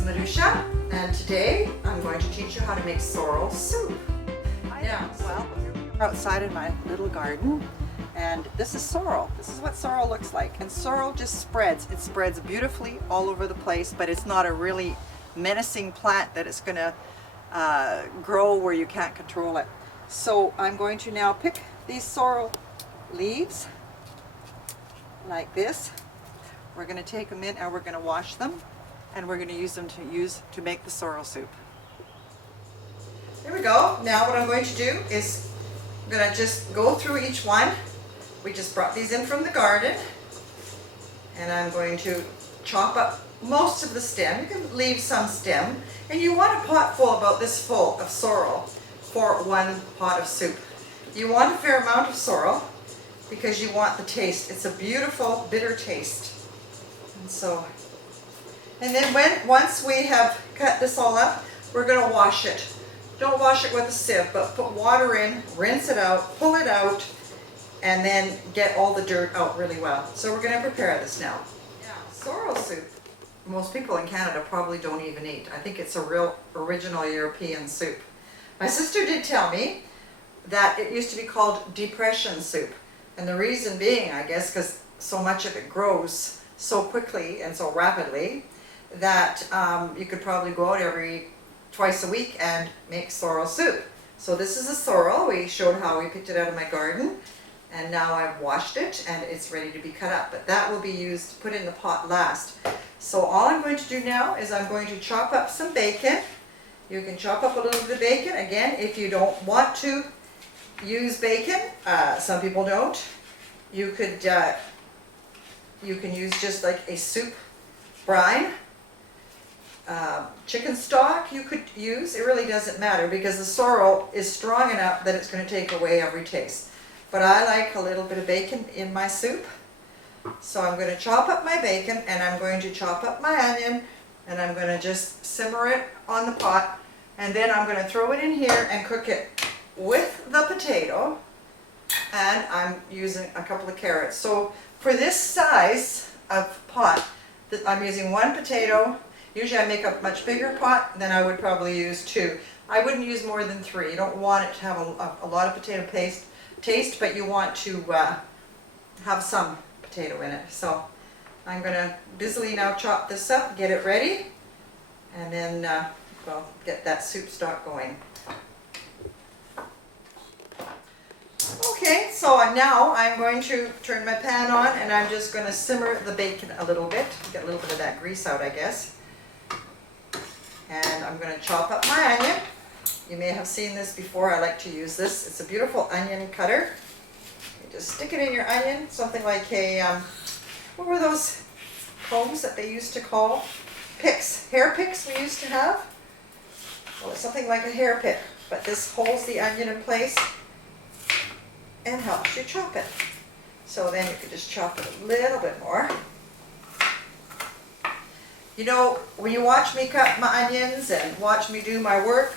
is Marycia, and today I'm going to teach you how to make sorrel soup. Well, we're outside in my little garden, and this is sorrel. This is what sorrel looks like. And sorrel just spreads. It spreads beautifully all over the place, but it's not a really menacing plant that it's going to grow where you can't control it. So I'm going to now pick these sorrel leaves like this. We're going to take them in and we're going to wash them, and we're going to use them to make the sorrel soup. Here we go. Now what I'm going to do is I'm going to just go through each one. We just brought these in from the garden, and I'm going to chop up most of the stem. You can leave some stem, and you want a pot full about this full of sorrel for one pot of soup. You want a fair amount of sorrel because you want the taste. It's a beautiful bitter taste. And then once we have cut this all up, we're going to wash it. Don't wash it with a sieve, but put water in, rinse it out, pull it out, and then get all the dirt out really well. So we're going to prepare this now. Yeah, sorrel soup, most people in Canada probably don't even eat. I think it's a real original European soup. My sister did tell me that it used to be called depression soup. And the reason being, I guess, because so much of it grows so quickly and so rapidly that you could probably go out twice a week and make sorrel soup. So this is a sorrel. We showed how we picked it out of my garden, and now I've washed it and it's ready to be cut up. But that will be used, put in the pot last. So all I'm going to do now is I'm going to chop up some bacon. You can chop up a little bit of bacon. Again, if you don't want to use bacon, some people don't, you can use just like a soup brine. Chicken stock you could use. It really doesn't matter because the sorrel is strong enough that it's going to take away every taste. But I like a little bit of bacon in my soup. So I'm going to chop up my bacon, and I'm going to chop up my onion, and I'm going to just simmer it on the pot, and then I'm going to throw it in here and cook it with the potato, and I'm using a couple of carrots. So for this size of pot, I'm using one potato. Usually I make a much bigger pot, then I would probably use two. I wouldn't use more than three. You don't want it to have a lot of potato taste, but you want to have some potato in it. So I'm going to busily now chop this up, get it ready, and then well, get that soup stock going. Okay, so now I'm going to turn my pan on, and I'm just going to simmer the bacon a little bit, get a little bit of that grease out, I guess. And I'm going to chop up my onion. You may have seen this before. I like to use this. It's a beautiful onion cutter. You just stick it in your onion, something like a, what were those combs that they used to call? Picks. Hair picks we used to have. Well, it's something like a hair pick, but this holds the onion in place and helps you chop it. So then you can just chop it a little bit more. You know, when you watch me cut my onions and watch me do my work,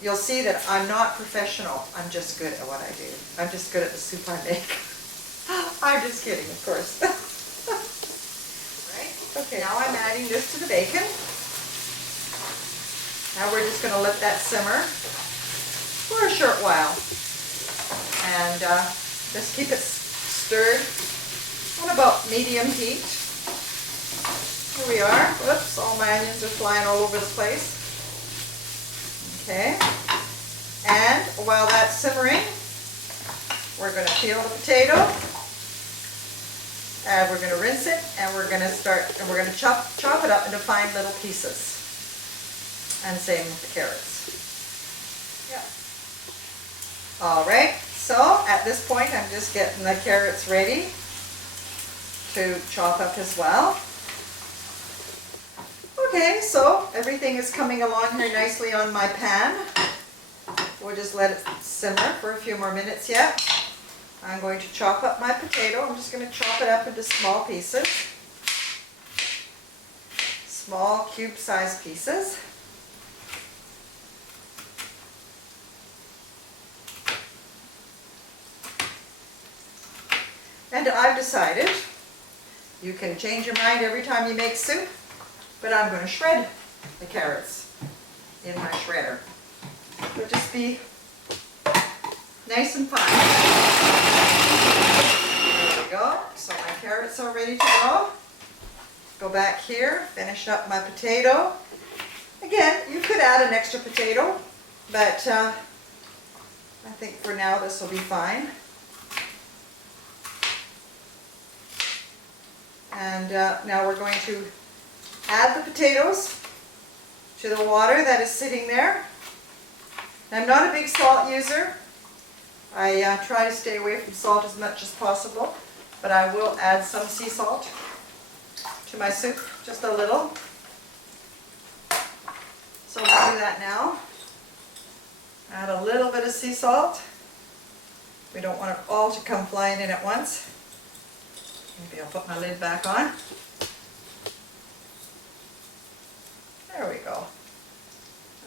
you'll see that I'm not professional. I'm just good at what I do. I'm just good at the soup I make. I'm just kidding, of course. Right? Okay, now I'm adding this to the bacon. Now we're just going to let that simmer for a short while. And just keep it stirred on about medium heat. Here we are. Whoops, all my onions are flying all over the place. Okay. And while that's simmering, we're going to peel the potato, and we're going to rinse it, and we're going to chop it up into fine little pieces. And same with the carrots. Yeah. All right. So at this point, I'm just getting the carrots ready to chop up as well. Okay, so everything is coming along here nicely on my pan. We'll just let it simmer for a few more minutes yet. I'm going to chop up my potato. I'm just going to chop it up into small pieces. Small cube-sized pieces. And I've decided, you can change your mind every time you make soup, but I'm going to shred the carrots in my shredder. So just be nice and fine. There we go. So my carrots are ready to go. Go back here, finish up my potato. Again, you could add an extra potato, but I think for now this will be fine. And now we're going to add the potatoes to the water that is sitting there. I'm not a big salt user. I try to stay away from salt as much as possible, but I will add some sea salt to my soup, just a little. So we'll do that now. Add a little bit of sea salt. We don't want it all to come flying in at once. Maybe I'll put my lid back on. There we go.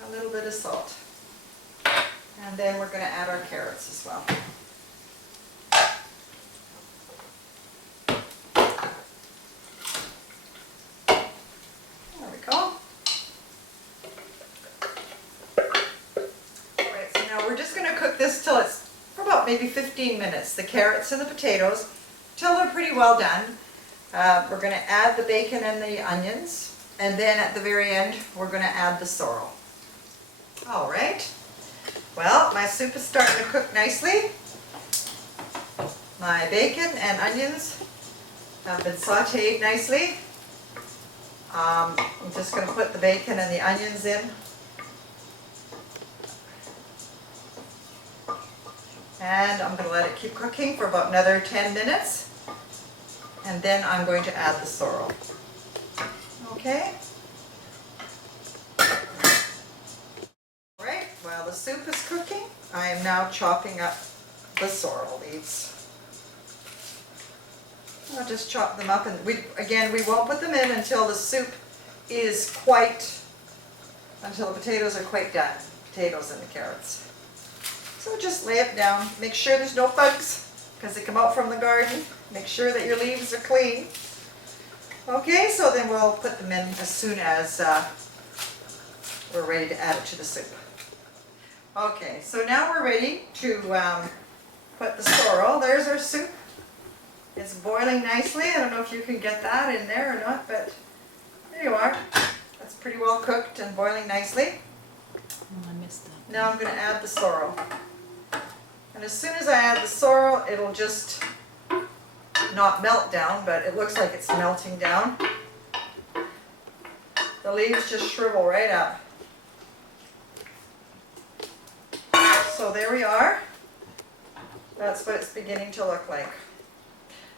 A little bit of salt. And then we're going to add our carrots as well. There we go. Alright, so now we're just going to cook this till it's for about maybe 15 minutes. The carrots and the potatoes, till they're pretty well done. We're going to add the bacon and the onions. And then at the very end, we're going to add the sorrel. Alright. Well, my soup is starting to cook nicely. My bacon and onions have been sauteed nicely. I'm just going to put the bacon and the onions in. And I'm going to let it keep cooking for about another 10 minutes. And then I'm going to add the sorrel. Okay. Alright, while the soup is cooking, I am now chopping up the sorrel leaves. I'll just chop them up, and we won't put them in until the soup is until the potatoes are quite done. Potatoes and the carrots. So just lay it down. Make sure there's no bugs, because they come out from the garden. Make sure that your leaves are clean. Okay, so then we'll put them in as soon as we're ready to add it to the soup. Okay, so now we're ready to put the sorrel. There's our soup. It's boiling nicely. I don't know if you can get that in there or not, but there you are. That's pretty well cooked and boiling nicely. Oh, I missed that. Now I'm going to add the sorrel. And as soon as I add the sorrel, it'll just not melt down, but it looks like it's melting down. The leaves just shrivel right up. So there we are. That's what it's beginning to look like.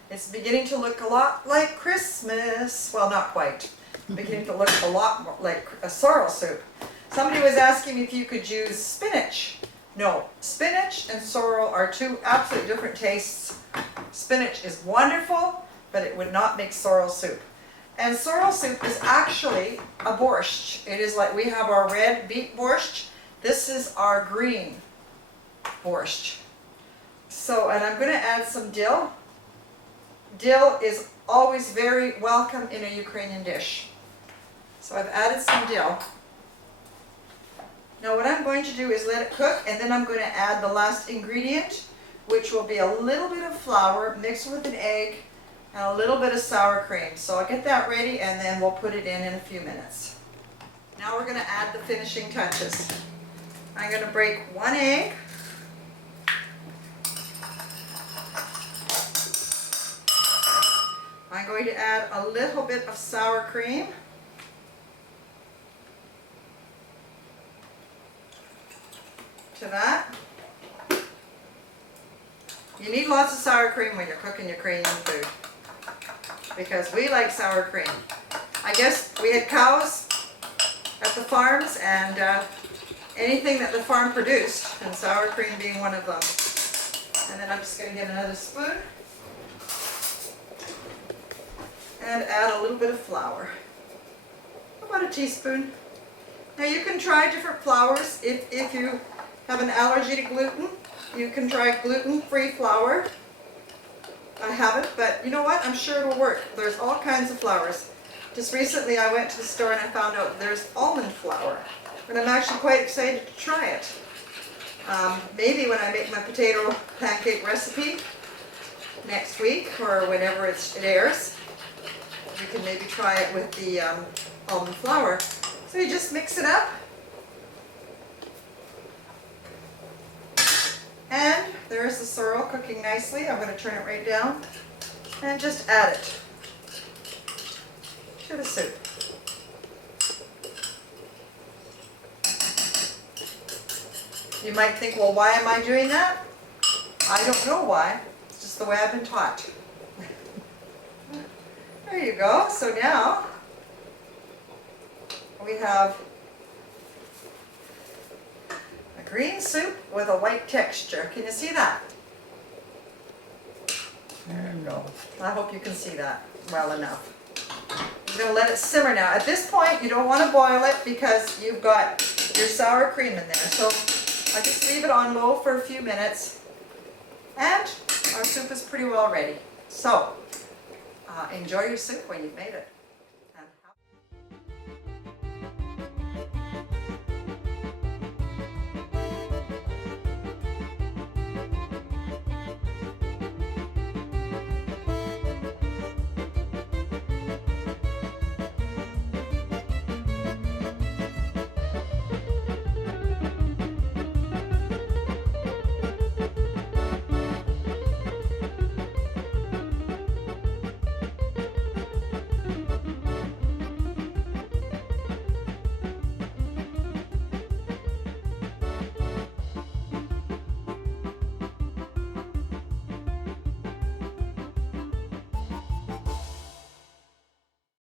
It's beginning to look a lot like Christmas. Well, not quite. It's beginning to look a lot more like a sorrel soup. Somebody was asking me if you could use spinach. No, spinach and sorrel are two absolutely different tastes. Spinach is wonderful, but it would not make sorrel soup. And sorrel soup is actually a borscht. It is like we have our red beet borscht. This is our green borscht. So, and I'm going to add some dill. Dill is always very welcome in a Ukrainian dish. So I've added some dill. Now what I'm going to do is let it cook, and then I'm going to add the last ingredient, which will be a little bit of flour mixed with an egg and a little bit of sour cream. So I'll get that ready, and then we'll put it in a few minutes. Now we're going to add the finishing touches. I'm going to break one egg. I'm going to add a little bit of sour cream. To that. You need lots of sour cream when you're cooking Ukrainian food, because we like sour cream. I guess we had cows at the farms, and anything that the farm produced, and sour cream being one of them. And then I'm just going to get another spoon and add a little bit of flour. About a teaspoon. Now you can try different flours. If you have an allergy to gluten, you can try gluten-free flour. I haven't, but you know what? I'm sure it'll work. There's all kinds of flours. Just recently I went to the store and I found out there's almond flour. And I'm actually quite excited to try it. Maybe when I make my potato pancake recipe next week or whenever it airs, we can maybe try it with the almond flour. So you just mix it up. And there's the sorrel cooking nicely. I'm going to turn it right down and just add it to the soup. You might think, well, why am I doing that? I don't know why. It's just the way I've been taught. There you go. So now we have a green soup with a white texture. Can you see that? There you go. I hope you can see that well enough. I'm going to let it simmer now. At this point, you don't want to boil it because you've got your sour cream in there. So I just leave it on low for a few minutes and our soup is pretty well ready. So enjoy your soup when you've made it.